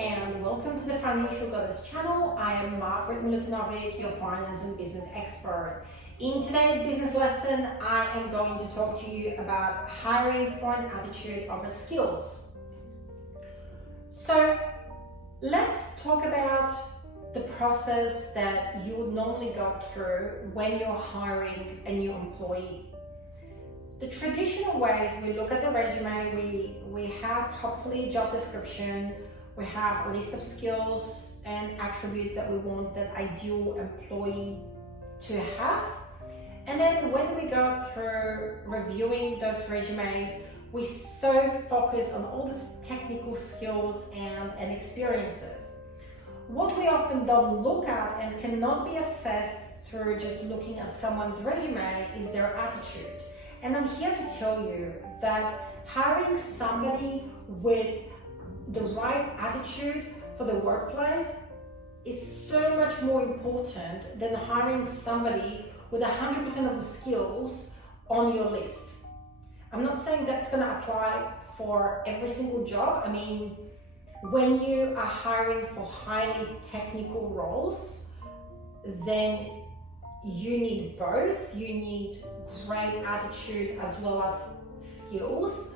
and welcome to the Financial Goddess channel. I am Margaret Milutinovic, your finance and business expert. In today's business lesson, I am going to talk to you about hiring for an attitude over skills. So let's talk about the process that you would normally go through when you're hiring a new employee. The traditional ways, we look at the resume, we have hopefully a job description, we have a list of skills and attributes that we want that ideal employee to have. And then when we go through reviewing those resumes, we so focus on all these technical skills and experiences. What we often don't look at and cannot be assessed through just looking at someone's resume is their attitude. And I'm here to tell you that hiring somebody with the right attitude for the workplace is so much more important than hiring somebody with 100% of the skills on your list. I'm not saying that's going to apply for every single job. I mean, when you are hiring for highly technical roles, then you need both. You need great attitude as well as skills.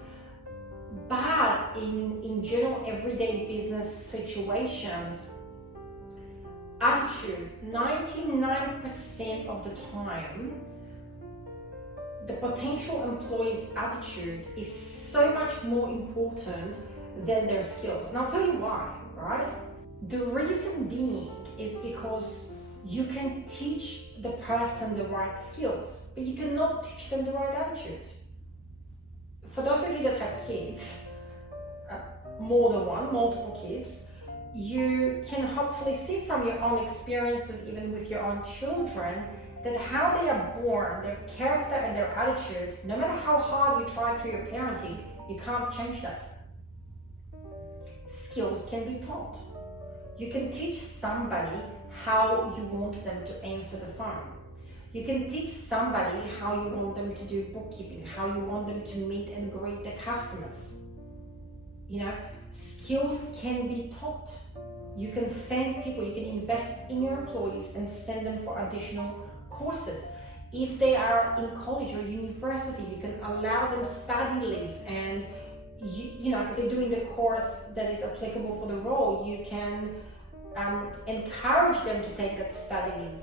But in general, everyday business situations, attitude, 99% of the time, the potential employee's attitude is so much more important than their skills. And I'll tell you why, right? The reason being is because you can teach the person the right skills, but you cannot teach them the right attitude. For those of you that have kids, more than one, multiple kids, you can hopefully see from your own experiences, even with your own children, that how they are born, their character and their attitude, no matter how hard you try through your parenting, you can't change that. Skills can be taught. You can teach somebody how you want them to answer the phone. You can teach somebody how you want them to do bookkeeping, how you want them to meet and greet the customers. You know, skills can be taught. You can send people, you can invest in your employees and send them for additional courses. If they are in college or university, you can allow them study leave, and you know, if they're doing the course that is applicable for the role, you can encourage them to take that study leave.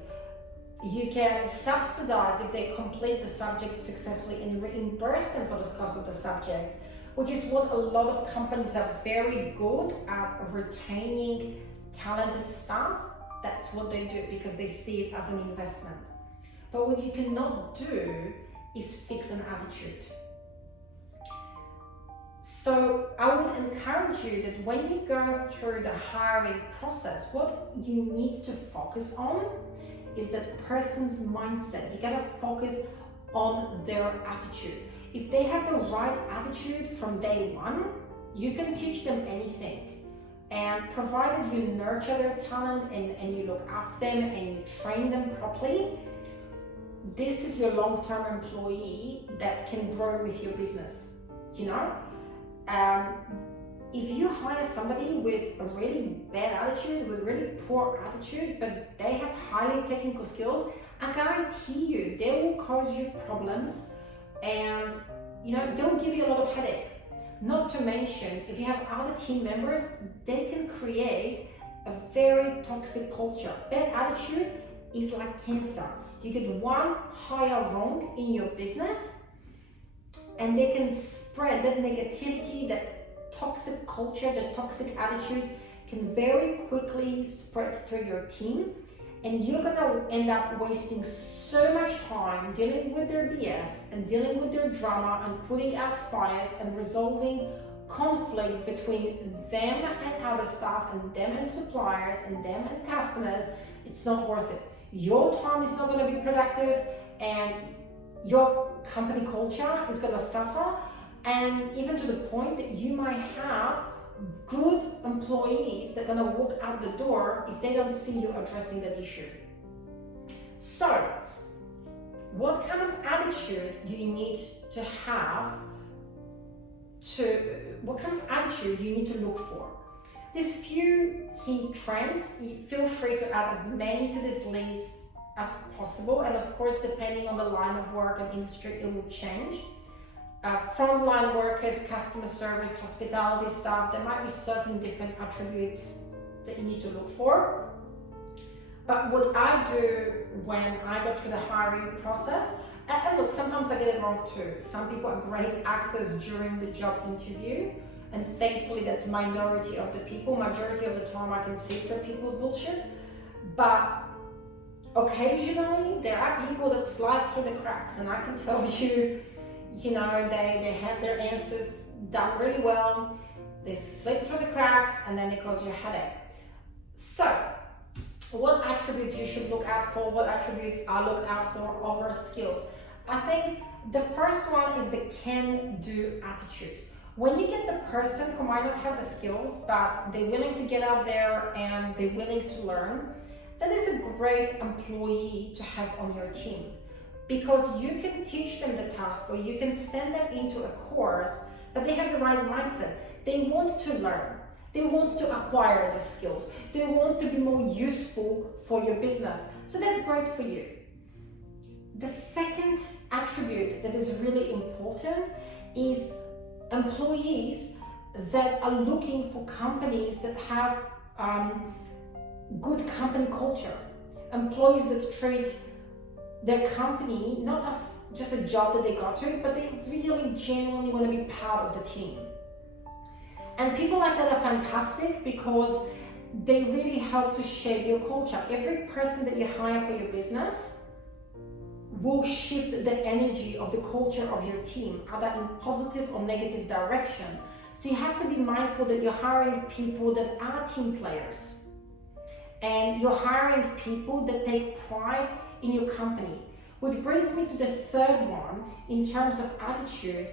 You can subsidize if they complete the subject successfully and reimburse them for the cost of the subject, which is what a lot of companies are very good at, retaining talented staff. That's what they do because they see it as an investment. But what you cannot do is fix an attitude. So I would encourage you that when you go through the hiring process, what you need to focus on is that person's mindset. You gotta focus on their attitude. If they have the right attitude from day one, you can teach them anything. And provided you nurture their talent and you look after them and you train them properly, this is your long-term employee that can grow with your business. You know, if you hire somebody with a really bad attitude, with really poor attitude, but they have highly technical skills, I guarantee you they will cause you problems, and you know, they'll give you a lot of headache. Not to mention, if you have other team members, they can create a very toxic culture. Bad attitude is like cancer. You get one hire wrong in your business, and they can spread that negativity, that toxic culture, the toxic attitude can very quickly spread through your team, and you're gonna end up wasting so much time dealing with their BS and dealing with their drama and putting out fires and resolving conflict between them and other staff and them and suppliers and them and customers. It's not worth it. Your time is not going to be productive, and your company culture is going to suffer, and even to the point that you might have good employees that are going to walk out the door if they don't see you addressing that issue. So, what kind of attitude do you need to have what kind of attitude do you need to look for? These few key trends, feel free to add as many to this list as possible, and of course, depending on the line of work and industry, it will change. Frontline workers, customer service, hospitality staff, there might be certain different attributes that you need to look for. But what I do when I go through the hiring process, and look, sometimes I get it wrong too. Some people are great actors during the job interview, and thankfully that's minority of the people. Majority of the time I can see through people's bullshit, but occasionally there are people that slide through the cracks, and I can tell you, they have their answers done really well, they slip through the cracks, and then it causes you a headache. So, what attributes you should look out for, what attributes I look out for over skills? I think the first one is the can-do attitude. When you get the person who might not have the skills, but they're willing to get out there and they're willing to learn, that is a great employee to have on your team, because you can teach them the task or you can send them into a course, but they have the right mindset. They want to learn. They want to acquire the skills. They want to be more useful for your business. So that's great for you. The second attribute that is really important is employees that are looking for companies that have good company culture. Employees that treat their company not as just a job that they got to, but they really genuinely want to be part of the team. And people like that are fantastic because they really help to shape your culture. Every person that you hire for your business will shift the energy of the culture of your team, either in positive or negative direction. So you have to be mindful that you're hiring people that are team players. And you're hiring people that take pride in your company. Which brings me to the third one in terms of attitude,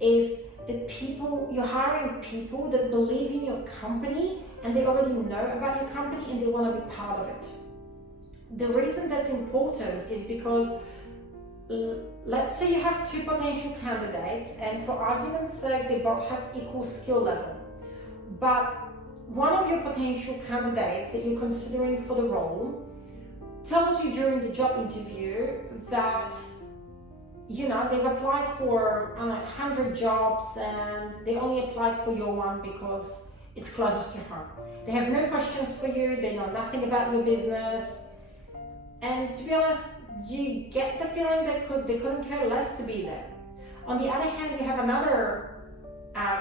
is that you're hiring people that believe in your company and they already know about your company and they want to be part of it. The reason that's important is because let's say you have two potential candidates, and for argument's sake they both have equal skill level, but one of your potential candidates that you're considering for the role tells you during the job interview that they've applied for 100 jobs and they only applied for your one because it's closest to home. They have no questions for you, they know nothing about your business, and to be honest, you get the feeling that they couldn't care less to be there. On the other hand, you have another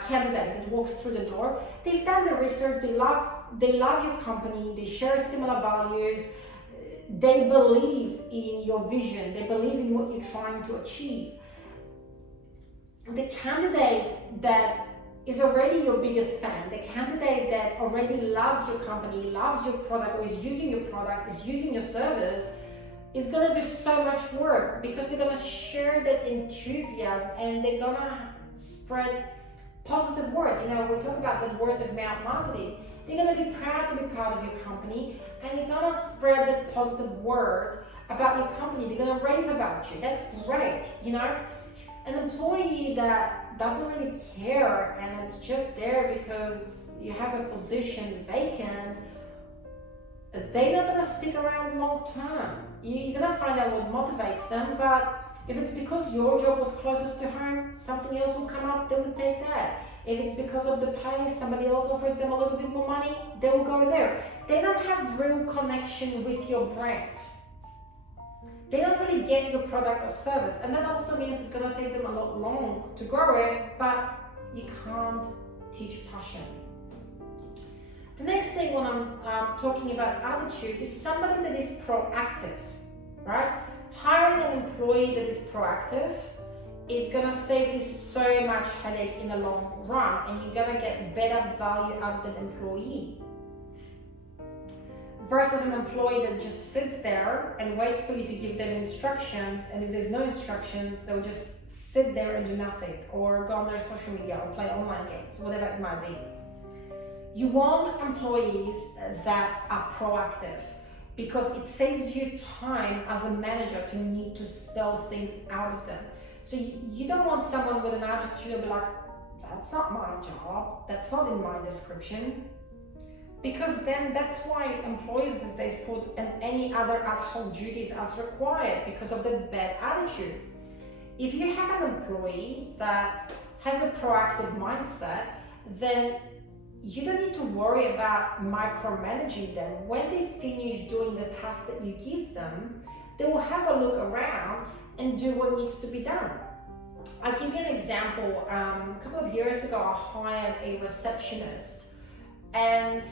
candidate that walks through the door. They've done the research, they love your company, they share similar values, they believe in your vision, they believe in what you're trying to achieve. The candidate that is already your biggest fan, the candidate that already loves your company, loves your product, or is using your product, is using your service, is gonna do so much work because they're gonna share that enthusiasm and they're gonna spread positive word. We talk about the word of mouth marketing. They're gonna be proud to be part of your company and they're gonna spread that positive word about your company. They're gonna rave about you. That's great, An employee that doesn't really care and it's just there because you have a position vacant, they're not gonna stick around long term. You're gonna find out what motivates them, but if it's because your job was closest to home, something else will come up, they will take that. If it's because of the pay, somebody else offers them a little bit more money, they will go there. They don't have real connection with your brand. They don't really get your product or service, and that also means it's gonna take them a lot long to grow it, but you can't teach passion. The next thing when I'm talking about attitude is somebody that is proactive, right? Hiring an employee that is proactive is gonna save you so much headache in the long run, and you're gonna get better value out of that employee. Versus an employee that just sits there and waits for you to give them instructions, and if there's no instructions, they'll just sit there and do nothing, or go on their social media, or play online games, whatever it might be. You want employees that are proactive because it saves you time as a manager to need to spell things out of them. So you don't want someone with an attitude to be like, that's not my job, that's not in my description. because then that's why employers these days put in any other ad hoc duties as required because of the bad attitude. If you have an employee that has a proactive mindset, then you don't need to worry about micromanaging them. When they finish doing the task that you give them, they will have a look around and do what needs to be done. I'll give you an example. A couple of years ago, I hired a receptionist, and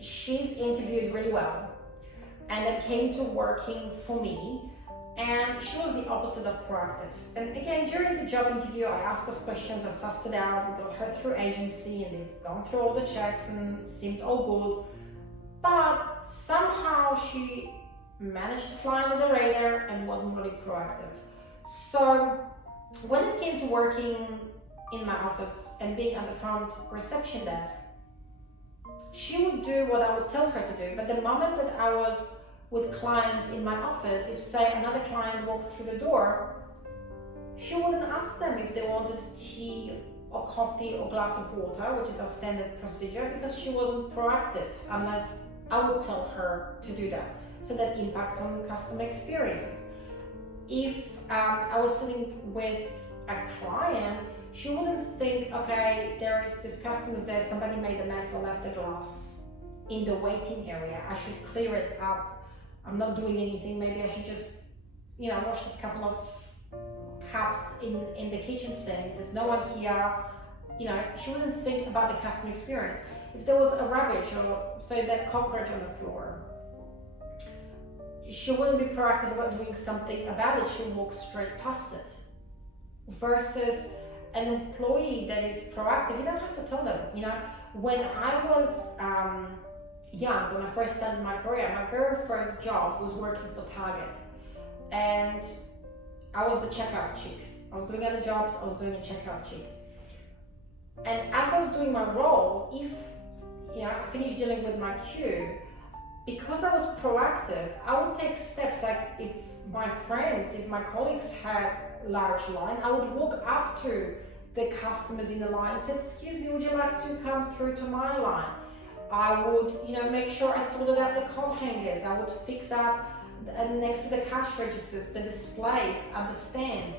she's interviewed really well, and it came to working for me, and she was the opposite of proactive. And again, during the job interview, I asked those questions, I sussed it out, we got her through agency, and they've gone through all the checks and seemed all good, but somehow she managed to fly under the radar and wasn't really proactive. So when it came to working in my office and being at the front reception desk, she would do what I would tell her to do, but the moment that I was with clients in my office, if say another client walked through the door, she wouldn't ask them if they wanted tea or coffee or glass of water, which is our standard procedure, because she wasn't proactive unless I would tell her to do that. So that impacts on customer experience. If I was sitting with a client, she wouldn't think, okay, there is this customer's there, somebody made a mess or left a glass in the waiting area, I should clear it up. I'm not doing anything, maybe I should just, wash this couple of cups in the kitchen sink, there's no one here. She wouldn't think about the customer experience. If there was a rubbish or say that cockroach on the floor, she wouldn't be proactive about doing something about it, she'll walk straight past it. Versus an employee that is proactive, you don't have to tell them. When I was young, when I first started my career, my very first job was working for Target, and I was the checkout chick. I was doing other jobs, I was doing a checkout chick. And as I was doing my role, if I finished dealing with my queue, because I was proactive, I would take steps, like if my friends, if my colleagues had large line, I would walk up to the customers in the line and say, excuse me, would you like to come through to my line? I would, make sure I sorted out the coat hangers. I would fix up next to the cash registers, the displays at the stand.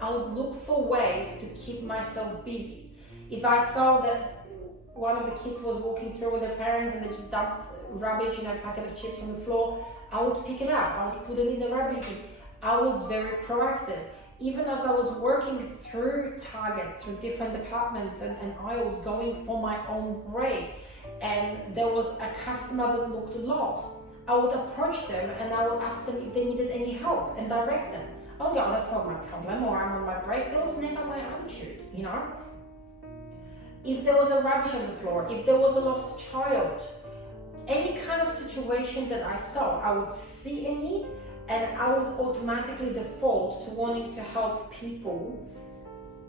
I would look for ways to keep myself busy. If I saw that one of the kids was walking through with their parents and they just dumped rubbish, a packet of chips on the floor, I would pick it up, I would put it in the rubbish bin. I was very proactive. Even as I was working through Target, through different departments and aisles, going for my own break, and there was a customer that looked lost, I would approach them and I would ask them if they needed any help and direct them. Oh God, that's not my problem, or I'm on my break. That was never my attitude, If there was a rubbish on the floor, if there was a lost child, any kind of situation that I saw, I would see a need and I would automatically default to wanting to help people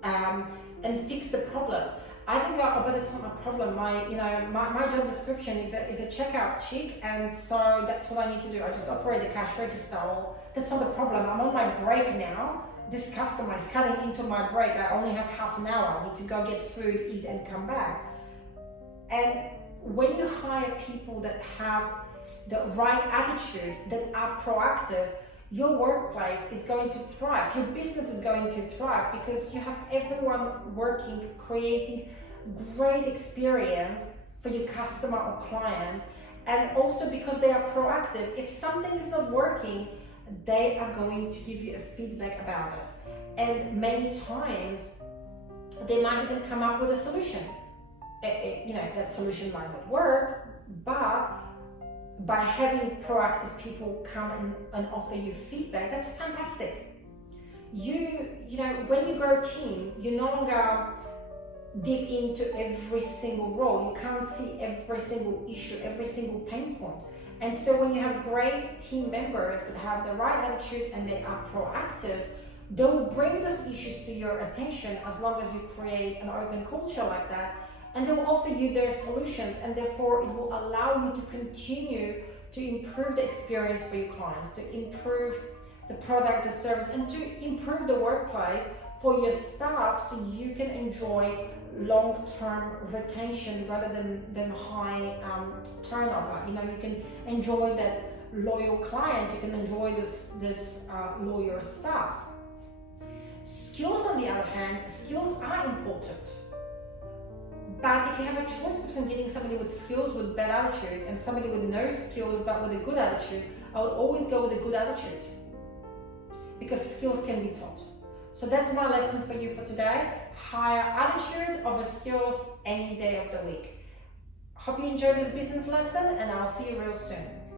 and fix the problem. I think, but it's not my problem. My job description is a checkout chick, and so that's what I need to do. I just operate the cash register. Well, that's not the problem. I'm on my break now. This customer is cutting into my break. I only have half an hour. I need to go get food, eat, and come back. And when you hire people that have the right attitude, that are proactive, your workplace is going to thrive. Your business is going to thrive because you have everyone working, creating great experience for your customer or client. And also because they are proactive, if something is not working, they are going to give you a feedback about it. And many times they might even come up with a solution. That solution might not work, but by having proactive people come and offer you feedback, that's fantastic. When you grow a team, you no longer dip into every single role. You can't see every single issue, every single pain point. And so when you have great team members that have the right attitude and they are proactive, they will bring those issues to your attention as long as you create an open culture like that, and they will offer you their solutions, and therefore it will allow you to continue to improve the experience for your clients, to improve the product, the service, and to improve the workplace for your staff so you can enjoy long-term retention rather than high turnover. You know, you can enjoy that loyal clients, you can enjoy this loyal staff. Skills, on the other hand, skills are important. But if you have a choice between getting somebody with skills with bad attitude and somebody with no skills but with a good attitude, I would always go with a good attitude, because skills can be taught. So that's my lesson for you for today. Higher attitude over skills any day of the week. Hope you enjoyed this business lesson, and I'll see you real soon.